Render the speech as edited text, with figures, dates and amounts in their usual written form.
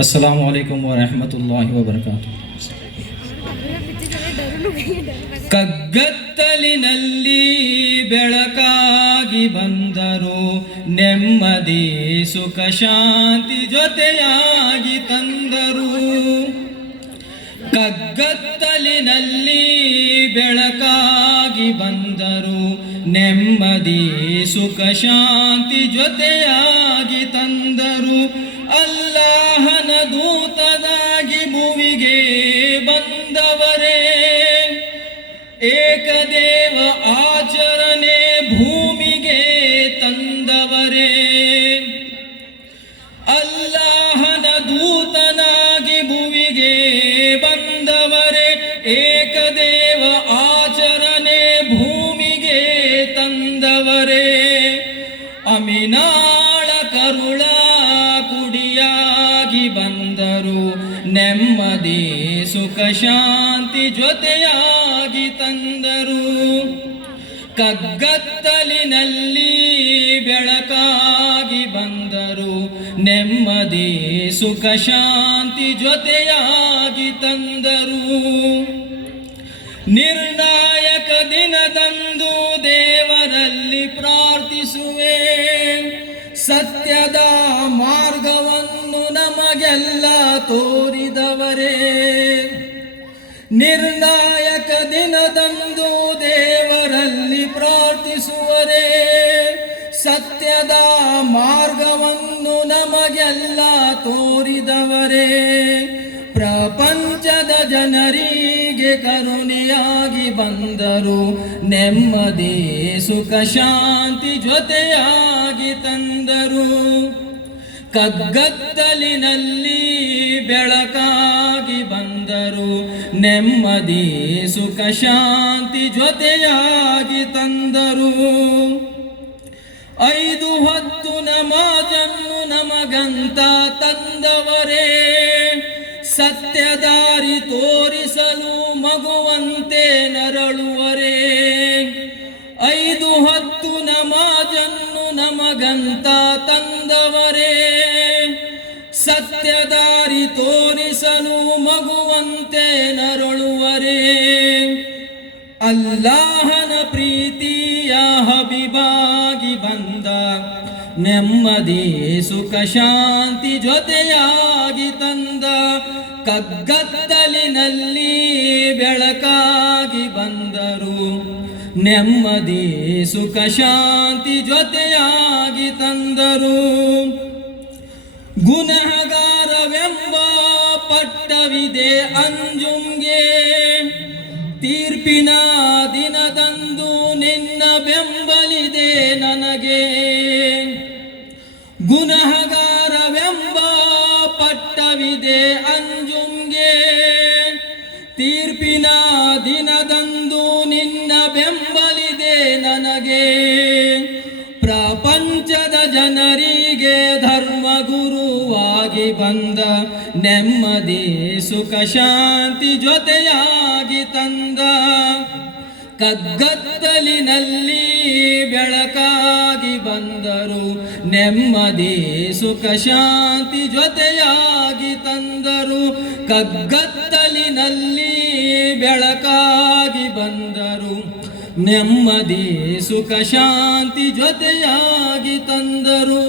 अस्सलामु अलैकुम व रहमतुल्लाहि व बरकातुहू। ಕಗ್ಗತ್ತಲಿನಲ್ಲಿ ಬೆಳಕಾಗಿ ಬಂದರು, ನೆಮ್ಮದಿ ಸುಖ ಶಾಂತಿ ಜೊತೆಯಾಗಿ ತಂದರು. ಕಗ್ಗತ್ತಲಿನಲ್ಲಿ ಬೆಳಕಾಗಿ ಬಂದರು, ನೆಮ್ಮದಿ ಸುಖ ಶಾಂತಿ ಜೊತೆಯಾಗಿ ತಂದರು. ಅಲ್ಲಾಹನ ದೂತನಾಗಿ ಭುವಿಗೆ ಬಂದವರೇ, ಏಕದೇವ ಆಚರಣೆ ಭೂಮಿಗೆ ತಂದವರೇ. ಅಲ್ಲಾಹನ ದೂತನಾಗಿ ಭುವಿಗೆ ಬಂದವರೇ, ಏಕದೇವ ಆಚರಣೆ ಭೂಮಿಗೆ ತಂದವರೇ. ಅಮಿನಾಳ ಕರುಳ ಕುಡಿಯಾಗಿ ಬಂದರು, ನೆಮ್ಮದಿ ಸುಖ ಶಾಂತಿ ಜೊತೆಯಾಗಿ ತಂದರು. ಕಗ್ಗತ್ತಲಿನಲ್ಲಿ ಬೆಳಕಾಗಿ ಬಂದರು, ನೆಮ್ಮದಿ ಸುಖ ಶಾಂತಿ ಜೊತೆಯಾಗಿ ತಂದರು. ನಿರ್ಣಾಯಕ ದಿನದಂದು ದೇವರಲ್ಲಿ ಪ್ರಾರ್ಥಿಸುವೆ, ಸತ್ಯದ ಮಾರ್ಗವನ್ನು ನಮಗೆಲ್ಲ ತೋರಿದವರೇ. ನಿರ್ಣಾಯಕ ದಿನದಂದು ದೇವರಲ್ಲಿ ಪ್ರಾರ್ಥಿಸುವರೇ, ಸತ್ಯದ ಮಾರ್ಗವನ್ನು ನಮಗೆಲ್ಲ ತೋರಿದವರೇ. ಪ್ರಪಂಚದ ಜನರಿಗೆ ಕರುಣೆಯಾಗಿ ಬಂದರು, ನೆಮ್ಮದಿ ಸುಖ ಶಾಂತಿ ಜೊತೆಯಾಗಿ ತಂದರು. ಕಗ್ಗತ್ತಲಿನಲ್ಲಿ ಬೆಳಕಾಗಿ ಬಂದರು, ನೆಮ್ಮದಿ ಸುಖ ಶಾಂತಿ ಜೊತೆಯಾಗಿ ತಂದರು. 5 ಹೊತ್ತು ನಮಾಜನ್ನು ನಮಗಂತ ತಂದವರೇ, ಸತ್ಯದಾರಿ ತೋರಿಸಲು ಮಗುವಂತೆ ನರಳುವರೇ. 5 ಹೊತ್ತು ನಮಾಜನ್ನು ನಮಗಂತ ತಂದವರೇ, ಸತ್ಯದಾರಿ ತೋರಿಸಲು ಮಗುವಂತೆ ನರಳುವರೇ. ಅಲ್ಲಾಹನ ಪ್ರೀತಿಯ ಹಬೀಬಾಗಿ ಬಂದ, ನೆಮ್ಮದಿ ಸುಖ ಶಾಂತಿ ಜೊತೆಯಾಗಿ ತಂದ. ಕಗ್ಗತ್ತಲಿನಲ್ಲಿ ಬೆಳಕಾಗಿ ಬಂದರು, ನೆಮ್ಮದಿ ಸುಖ ಶಾಂತಿ ಜೊತೆಯಾಗಿ ತಂದರು. ಗುನಹಗಾರವೆಂಬ ಪಟ್ಟವಿದೆ ಅಂಜುಂಗೆ, ತೀರ್ಪಿನ ದಿನದಂದು ನಿನ್ನ ಬೆಂಬಲಿದೆ ನನಗೆ. ಗುನಹಗಾರವೆಂಬ ಪಟ್ಟವಿದೆ ಅಂಜುಂಗೆ, ತೀರ್ಪಿನ ದಿನದಂದು ನಿನ್ನ ಬೆಂಬಲಿದೆ ನನಗೆ. ಪ್ರಪಂಚದ ಜನರಿಗೆ ಧರ್ಮಗುರುವಾಗಿ ಬಂದ, ನೆಮ್ಮದಿ ಸುಖ ಶಾಂತಿ ಜೊತೆಯಾಗಿ ತಂದ. ಕಗ್ಗತ್ತಲಿನಲ್ಲಿ ಬೆಳಕಾಗಿ ಬಂದರು, ನೆಮ್ಮದಿ ಸುಖ ಶಾಂತಿ ಜೊತೆಯಾಗಿ ತಂದರು. ಕಗ್ಗತ್ತಲಿನಲ್ಲಿ ಬೆಳಕಾಗಿ ಬಂದರು, ನೆಮ್ಮದಿ ಸುಖ ಶಾಂತಿ ಜೊತೆಯಾಗಿ ತಂದರು.